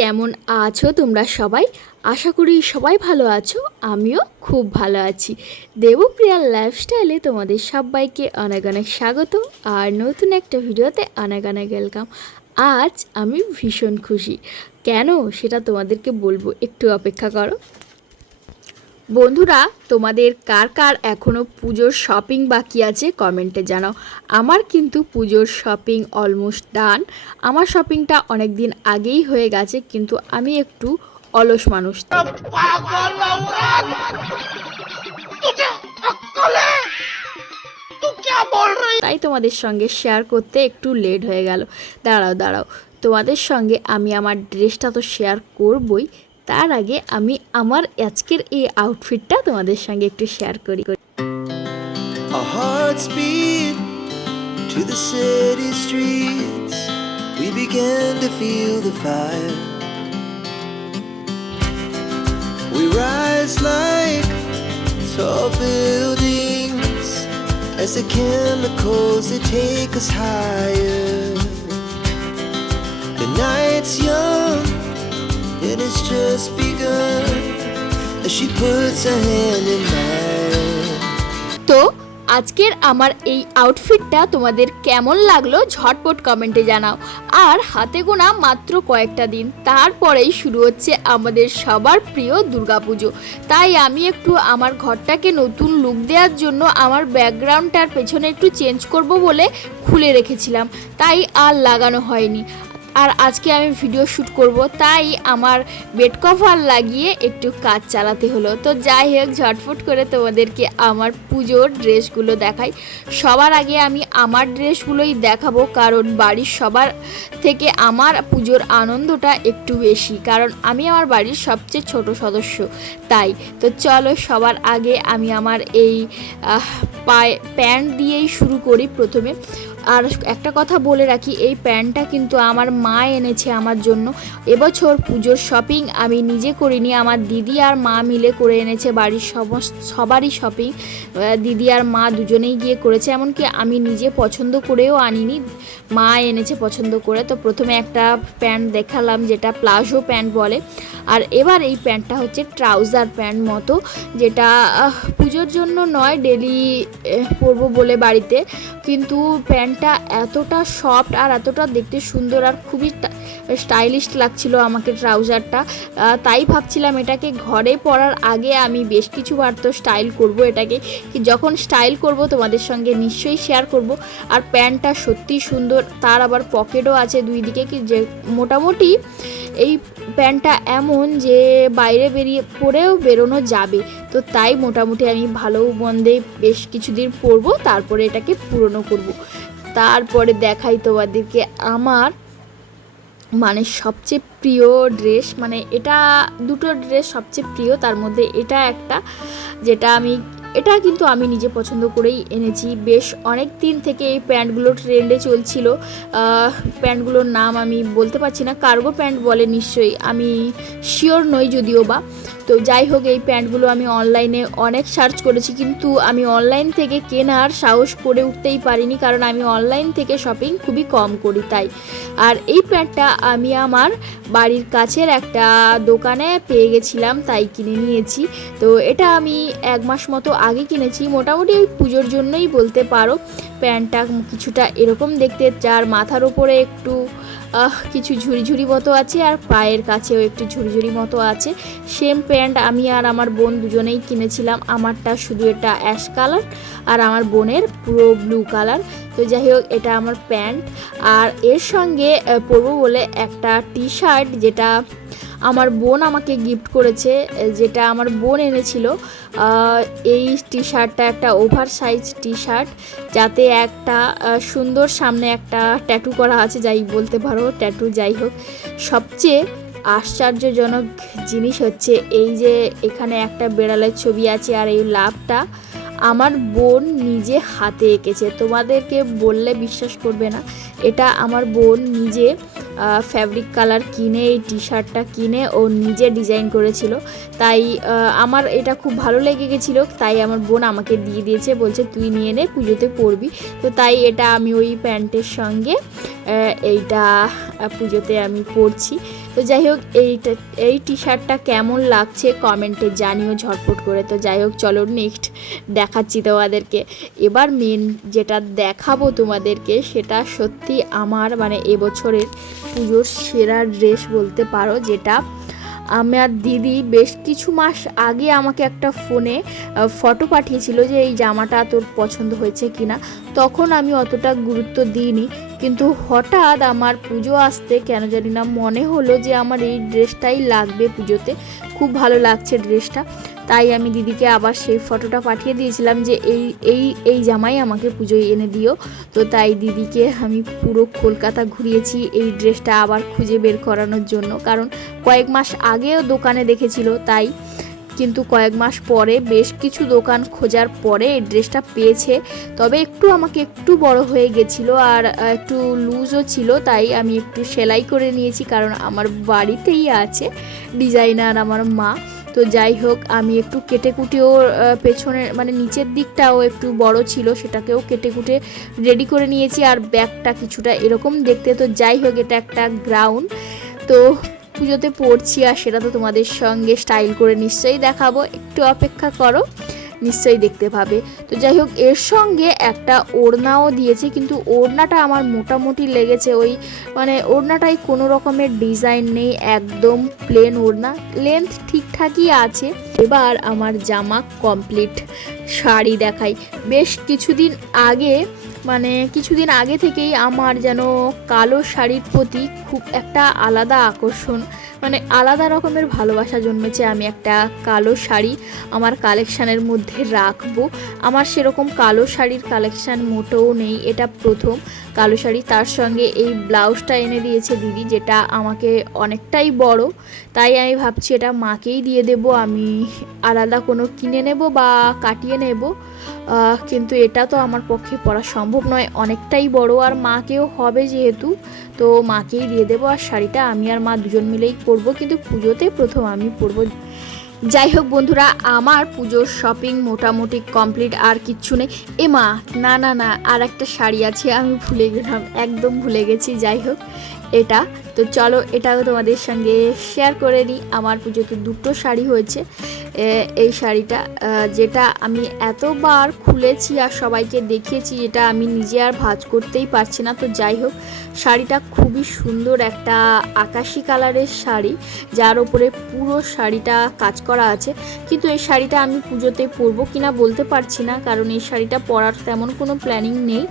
কেমন আছো তোমরা সবাই? আশা করি সবাই ভালো আছো। আমিও খুব ভালো আছি। দেবপ্রিয়ার লাইফস্টাইলে তোমাদের সবাইকে অনেক অনেক স্বাগত আর নতুন একটা ভিডিওতে অনেক অনেক ওয়েলকাম। আজ আমি ভীষণ খুশি। কেন সেটা তোমাদেরকে বলবো, একটু অপেক্ষা করো। বন্ধুরা, তোমাদের কার কার এখনও পুজোর শপিং বাকি আছে কমেন্টে জানাও। আমার কিন্তু পুজোর শপিং অলমোস্ট ডান। আমার শপিংটা অনেক দিন আগেই হয়ে গেছে, কিন্তু আমি একটু অলস মানুষ, তাই তোমাদের সঙ্গে শেয়ার করতে একটু লেট হয়ে গেল। দাঁড়াও, তোমাদের সঙ্গে আমি আমার ড্রেসটা তো শেয়ার করবই, তার আগে আমি আমার আজকের এই আউটফিটটা তোমাদের সঙ্গে একটু শেয়ার করি। Our hearts beat to the city streets. We began to feel the fire. We rise like tall buildings as the chemicals they take us higher. The night's young and it's just begun as she puts her hand in mine. তো আজকের আমার এই আউটফিটটা তোমাদের কেমন লাগলো ঝটপট কমেন্টে জানাও। আর হাতে গোনা মাত্র কয়েকটা দিন, তারপরেই শুরু হচ্ছে আমাদের সবার প্রিয় দুর্গাপুজো। তাই আমি একটু আমার ঘরটাকে নতুন লুক দেওয়ার জন্য আমার ব্যাকগ্রাউন্ডটার পেছনে একটু চেঞ্জ করব বলে খুলে রেখেছিলাম, তাই আর লাগানো হয়নি। আর আজকে আমি ভিডিও শ্যুট করব, তাই আমার বেড কভার লাগিয়ে একটু কাজ চালাতে হলো। তো যাই হোক, ঝটফট করে তোমাদেরকে আমার পুজোর ড্রেসগুলো দেখাই। সবার আগে আমি আমার ড্রেসগুলোই দেখাবো, কারণ বাড়ির সবার থেকে আমার পুজোর আনন্দটা একটু বেশি, কারণ আমি আমার বাড়ির সবচেয়ে ছোট সদস্য। তাই তো চলো, সবার আগে আমি আমার এই প্যান্ট দিয়েই শুরু করি প্রথমে। আর একটা কথা বলে রাখি, এই প্যান্টটা কিন্তু আমার মা এনেছে আমার জন্য। এবছর পুজোর শপিং আমি নিজে করিনি, আমার দিদি আর মা মিলে করে এনেছে। বাড়ির সবারই শপিং দিদি আর মা দুজনেই গিয়ে করেছে, এমনকি আমি নিজে পছন্দ করেও আনিনি, মা এনেছে পছন্দ করে। তো প্রথমে একটা প্যান্ট দেখালাম, যেটা প্লাজো প্যান্ট বলে। আর এবার এই প্যান্টটা হচ্ছে ট্রাউজার প্যান্ট মতো, যেটা পুজোর জন্য নয়, ডেলি পরবো বলে বাড়িতে। কিন্তু প্যান্টটা এতটা সফট আর এতটা দেখতে সুন্দর আর খুবই স্টাইলিশ লাগছিল আমাকে ট্রাউজারটা। তাই ভাবছিলাম এটাকে ঘরে পরার আগে আমি বেশ কিছুবার তো স্টাইল করব এটাকে, কি যখন স্টাইল করব তোমাদের সঙ্গে নিশ্চয়ই শেয়ার করব। আর প্যান্টটা সত্যি সুন্দর, তার আবার পকেটও আছে দুই দিকে, কি যে মোটামুটি এই প্যান্টটা এমন যে বাইরে পরেও বেরোনো যাবে। তো তাই মোটামুটি আমি ভালো মন্দে বেশ কিছুদিন পরবো, তারপরে এটাকে পুরনো করব। তারপরে দেখাই তোমাদেরকে আমার সবচেয়ে প্রিয় ড্রেস, এটা দুটো ড্রেস সবচেয়ে প্রিয়, তার মধ্যে এটা একটা, এটা কিন্তু আমি নিজে পছন্দ করেই এনেছি। বেশ অনেক দিন থেকে এই প্যান্টগুলো ট্রেন্ডে চলছিল। প্যান্টগুলোর নাম আমি বলতে পারছি না, কার্গো প্যান্ট বলে নিশ্চয়ই, আমি শিওর নই যদিও বা। তো যাই হোক, এই প্যান্টগুলো আমি অনলাইনে অনেক সার্চ করেছি, কিন্তু আমি অনলাইন থেকে কেনার সাহস করে উঠতেই পারিনি, কারণ আমি অনলাইন থেকে শপিং খুবই কম করি তাই। আর এই প্যান্টটা আমি আমার বাড়ির কাছের একটা দোকানে পেয়ে গেছিলাম, তাই কিনে নিয়েছি। তো এটা আমি 1 মাস মতো আগে কিনেছি, মোটামুটি ওই পুজোর জন্যই বলতে পারো। প্যান্টটা কিছুটা এরকম দেখতে, যার মাথার উপরে একটু কিছু ঝুড়ি মতো আছে, আর পায়ের কাছেও একটু ঝুড়ি মতো আছে। সেম প্যান্ট আমি আর আমার বোন দুজনেই কিনেছিলাম। আমারটা শুধু এটা অ্যাশ কালার, আর আমার বোনের পুরো ব্লু কালার। তো যাই হোক, এটা আমার প্যান্ট। আর এর সঙ্গে পরবো বলে একটা টি শার্ট, যেটা আমার বোন আমাকে গিফট করেছে, যেটা আমার বোন এনেছিল। এই টি শার্টটা একটা ওভার সাইজ টি শার্ট, যাতে একটা সুন্দর সামনে একটা ট্যাটু করা আছে, যাই বলতে পারো ট্যাটু। যাই হোক, সবচেয়ে আশ্চর্যজনক জিনিস হচ্ছে এই যে এখানে একটা বেড়ালের ছবি আছে, আর এই লাভটা আমার বোন নিজে হাতে এঁকেছে। তোমাদেরকে বললে বিশ্বাস করবে না, এটা আমার বোন নিজে ফ্যাব্রিক কালার কিনে, এই টি শার্টটা কিনে ও নিজে ডিজাইন করেছিল। তাই আমার এটা খুব ভালো লেগে গেছিলো, তাই আমার বোন আমাকে দিয়ে দিয়েছে, বলছে তুই নিয়ে নে, পুজোতে পরবি। তো তাই এটা আমি ওই প্যান্টের সঙ্গে এইটা পুজোতে আমি পরছি। তো তো যাই হোক এই টি শার্টটা কেমন লাগছে কমেন্টে জানিও ঝটপট করে। তো যাই হোক চলো নেক্সট দেখাচ্ছি তোমাদেরকে। এবার মেন যেটা দেখাবো তোমাদেরকে সেটা সত্যি আমার মানে এবছরের পুজোর সেরা ড্রেস বলতে পারো, যেটা আমার দিদি বেশ কিছু মাস আগে আমাকে একটা ফোনে ফটো পাঠিয়েছিল যে এই জামাটা তোর পছন্দ হয়েছে কিনা। তখন আমি অতটা গুরুত্ব দিইনি, কিন্তু হঠাৎ আমার পুজো আসতে কেন জানি না মনে হলো যে আমার এই ড্রেসটাই লাগবে পুজোতে, খুব ভালো লাগছে ড্রেসটা। তাই আমি দিদিকে আবার সেই ফটোটা পাঠিয়ে দিয়েছিলাম যে এই জামাই আমাকে পুজোয় এনে দিও। তো তাই দিদিকে আমি পুরো কলকাতা ঘুরিয়েছি এই ড্রেসটা আবার খুঁজে বের করানোর জন্য, কারণ কয়েক মাস আগেও দোকানে দেখেছিল তাই, কিন্তু কয়েক মাস পরে বেশ কিছু দোকান খোঁজার পরে এই ড্রেসটা পেয়েছে। তবে আমাকে একটু বড় হয়ে গেছিলো আর একটু লুজও ছিল, তাই আমি একটু সেলাই করে নিয়েছি, কারণ আমার বাড়িতেই আছে ডিজাইনার আমার মা। তো যাই হোক আমি একটু কেটে কুটেও পেছনের মানে নিচের দিকটাও একটু বড় ছিল, সেটাকেও কেটে কুটে রেডি করে নিয়েছি। আর ব্যাগটা কিছুটা এরকম দেখতে। তো যাই হোক এটা একটা গ্রাউন, তো পুজোতে পড়ছি আর সেটা তো তোমাদের সঙ্গে স্টাইল করে নিশ্চয়ই দেখাবো, একটু অপেক্ষা করো নিশ্চয়ই দেখতে পাবে। তো যাই হোক এর সঙ্গে একটা ওড়নাও দিয়েছে, কিন্তু ওড়নাটা আমার মোটামুটি লেগেছে ওই মানে ওড়নাটাই কোনো রকমের ডিজাইন নেই, একদম প্লেন ওড়না, লেন্থ ঠিকঠাকই আছে। এবার আমার জামা কমপ্লিট। শাড়ি দেখাই। বেশ কিছুদিন আগে থেকেই আমার যেন কালো শাড়ির প্রতি খুব একটা আলাদা আকর্ষণ, মানে আলাদা রকমের ভালোবাসা জন্মেছে। আমি একটা কালো শাড়ি আমার কালেকশানের মধ্যে রাখবো। আমার সেরকম কালো শাড়ির কালেকশান মোটেও নেই, এটা প্রথম কালো শাড়ি। তার সঙ্গে এই ব্লাউজটা এনে দিয়েছে দিদি, যেটা আমাকে অনেকটাই বড়, তাই আমি ভাবছি এটা মাকেই দিয়ে দেব। আমি আলাদা কোনো কিনে নেব বা কাটিয়ে নেব, কিন্তু এটা তো আমার পক্ষে পরা সম্ভব নয়, অনেকটাই বড় আর মাকেও হবে যেহেতু, তো মাকেই দিয়ে দেবো। আর শাড়িটা আমি আর মা দুজন মিলেই পরবো, কিন্তু পুজোতে প্রথম আমি পরবো। যাই হোক বন্ধুরা আমার পুজোর শপিং মোটামুটি কমপ্লিট, আর কিচ্ছু নেই। মা না না না আর একটা শাড়ি আছে, আমি ভুলে গেলাম, একদম ভুলে গেছি। যাই হোক এটা তো চলো এটাও তোমাদের সঙ্গে শেয়ার করে নিই। আমার পুজোতে দুটো শাড়ি হয়েছে। এই শাড়িটা যেটা আমি এতবার খুলেছি আর সবাইকে দেখিয়েছি, যেটা আমি নিজে আর ভাঁজ করতেই পারছি না। তো যাই হোক শাড়িটা খুবই সুন্দর, একটা আকাশি কালারের শাড়ি, যার উপরে পুরো শাড়িটা কাজ করা আছে। কিন্তু এই শাড়িটা আমি পুজোতে পরবো কিনা বলতে পারছি না, কারণ এই শাড়িটা পরার তেমন কোনো প্ল্যানিং নেই,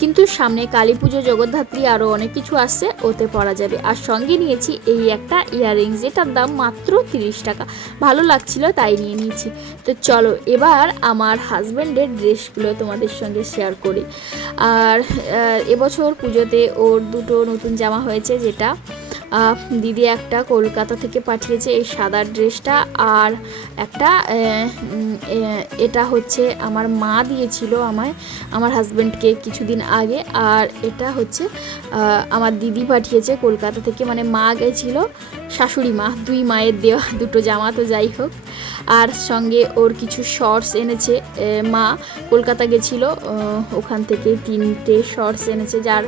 কিন্তু সামনে কালী পুজো, জগদ্ধাত্রী আরও অনেক কিছু আসছে, ওতে পরা যাবে। আর সঙ্গে নিয়েছি এই একটা ইয়াররিংস, যেটার দাম মাত্র 30 টাকা, ভালো লাগছিল তাই নিয়ে নিয়েছি। তো চলো এবার আমার হাজব্যান্ডের ড্রেসগুলো তোমাদের সঙ্গে শেয়ার করি। আর এবছর পুজোতে ওর দুটো নতুন জামা হয়েছে, যেটা দিদি একটা কলকাতা থেকে পাঠিয়েছে এই সাদা ড্রেসটা, আর একটা এটা হচ্ছে আমার মা দিয়েছিল আমার হাজব্যান্ডকে কিছুদিন আগে, আর এটা হচ্ছে আমার দিদি পাঠিয়েছে কলকাতা থেকে, মানে মা গেছিল শাশুড়ি মা, দুই মায়ের দেওয়া দুটো জামা। তো যাই হোক আর সঙ্গে ওর কিছু শর্টস এনেছে, মা কলকাতা গেছিল ওখান থেকে 3টে শর্টস এনেছে, যার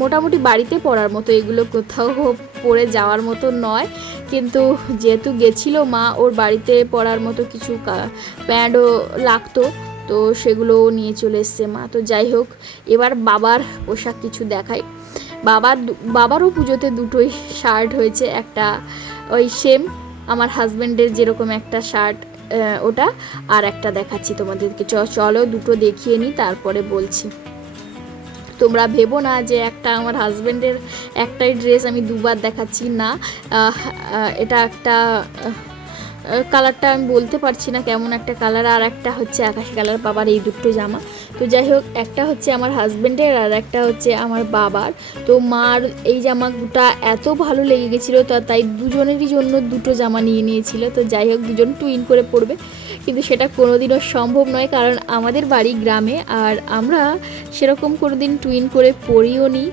মোটামুটি বাড়িতে পরার মতো, এগুলো কোথাও পরে যাওয়ার মতো নয়, কিন্তু যেহেতু গেছিলো মা, ওর বাড়িতে পরার মতো কিছু প্যান্টও লাগতো, তো সেগুলো নিয়ে চলে এসছে মা। তো যাই হোক এবার বাবার পোশাক কিছু দেখাই। বাবারও পুজোতে দুটোই শার্ট হয়েছে, একটা ওই সেম আমার হাজব্যান্ডের যেরকম একটা শার্ট ওটা, আর একটা দেখাচ্ছি তোমাদেরকে, চলো দুটো দেখিয়ে নিই তারপরে বলছি। তোমরা ভেবো না যে একটা আমার হাজব্যান্ডের একটাই ড্রেস আমি দুবার দেখাচ্ছি, না এটা একটা কালারটা আমি বলতে পারছি না কেমন একটা কালার, আর একটা হচ্ছে আকাশি কালার বাবার এই দুটো জামা। তো যাই হোক একটা হচ্ছে আমার হাজব্যান্ডের আর একটা হচ্ছে আমার বাবার। তো মার এই জামাটা এত ভালো লেগে গেছিলো, তো তাই দুজনেরই জন্য দুটো জামা নিয়ে নিয়েছিল। তো যাই হোক দুজন টুইন করে পরবে, কিন্তু সেটা কোনোদিনও সম্ভব নয়, কারণ আমাদের বাড়ি গ্রামে আর আমরা সেরকম কোনোদিন টুইন করে পরিও নি।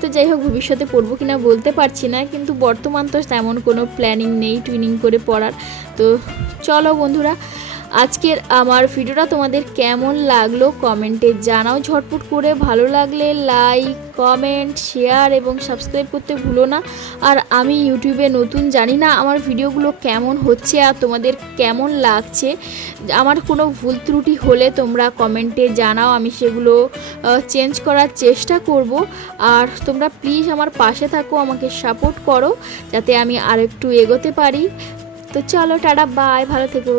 তো যাই হোক ভবিষ্যতে পরবো কিনা বলতে পারছি না, কিন্তু বর্তমান তো তেমন কোনো প্ল্যানিং নেই টুইনিং করে পরার। তো চলো বন্ধুরা আজকের আমার ভিডিওটা তোমাদের কেমন লাগলো কমেন্টে জানাও ঝটপট করে। ভালো লাগলে লাইক, কমেন্ট, শেয়ার এবং সাবস্ক্রাইব করতে ভুলো না। আর আমি ইউটিউবে নতুন, জানি না আমার ভিডিওগুলো কেমন হচ্ছে আর তোমাদের কেমন লাগছে। আমার কোনো ভুল ত্রুটি হলে তোমরা কমেন্টে জানাও, আমি সেগুলো চেঞ্জ করার চেষ্টা করব। আর তোমরা প্লিজ আমার পাশে থাকো, আমাকে সাপোর্ট করো যাতে আমি আরেকটু এগোতে পারি। তো চলো, টাটা, বাই, ভালো থেকো।